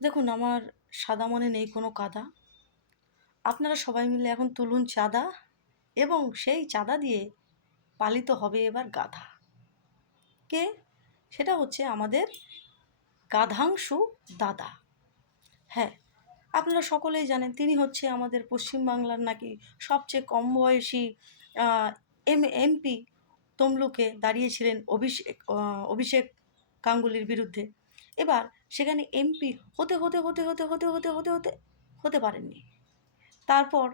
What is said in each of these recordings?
দেখুন, আমার সাদা মনে নেই কোনো কাদা। আপনারা সবাই মিলে এখন তুলুন চাঁদা এবং সেই চাঁদা দিয়ে পালিত হবে এবার গাধা। কে? সেটা হচ্ছে আমাদের গাধাংশু দাদা। হ্যাঁ, আপনারা সকলেই জানেন তিনি হচ্ছে আমাদের পশ্চিম বাংলার নাকি সবচেয়ে কম বয়সী আ এমপি তমলুকে দাঁড়িয়েছিলেন অভিষেক গাঙ্গুলির বিরুদ্ধে। এবার সেখানে এমপি হতে পারেননি। তারপর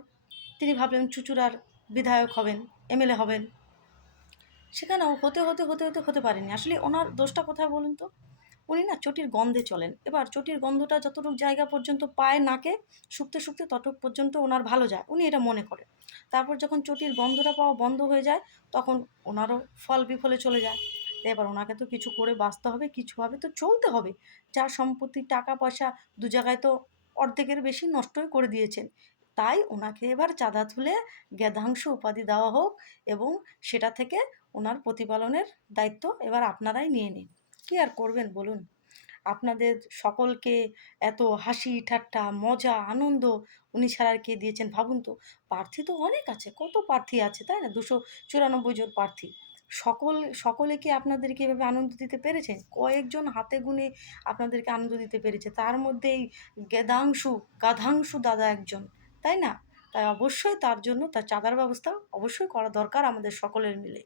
তিনি ভাবলেন চুঁচুড়ার বিধায়ক হবেন, এমএলএ হবেন। সেখানেও হতে পারেননি। আসলে ওনার দোষটা কোথায় বলুন তো? উনি না চটির গন্ধে চলেন। এবার চটির গন্ধটা যতটুক জায়গা পর্যন্ত পায় নাকে শুঁকতে ততটুক পর্যন্ত ওনার ভালো যায়। উনি এটা মনে করেন। তারপর যখন চটির গন্ধটা পাওয়া বন্ধ হয়ে যায়, তখন ওনারও ফল বিফলে চলে যায়। তো এবার ওনাকে তো কিছু করে বাঁচতে হবে, কিছুভাবে তো চলতে হবে। যার সম্পত্তি, টাকা-পয়সা ২ জায়গায় তো অর্ধেকের বেশি নষ্টই করে দিয়েছেন। তাই ওনাকে এবার চাঁদা তুলে গেধাংশ উপাধি দেওয়া হোক এবং সেটা থেকে ওনার প্রতিপালনের দায়িত্ব এবার আপনারাই নিয়ে নিন। কী আর করবেন বলুন? আপনাদের সকলকে এত হাসি, ঠাট্টা, মজা, আনন্দ উনি ছাড়া আর কে দিয়েছেন ভাবুন তো? প্রার্থী তো অনেক আছে, কত প্রার্থী আছে, তাই না? ২৯৪ জন প্রার্থী। সকলে কি আপনাদেরকে এভাবে আনন্দ দিতে পেরেছেন? কয়েকজন হাতে গুনে আপনাদেরকে আনন্দ দিতে পেরেছে। তার মধ্যে এই গাধাংশু দাদা একজন, তাই না? তাই অবশ্যই তার জন্য তার চাঁদার ব্যবস্থা অবশ্যই করা দরকার আমাদের সকলের মিলে।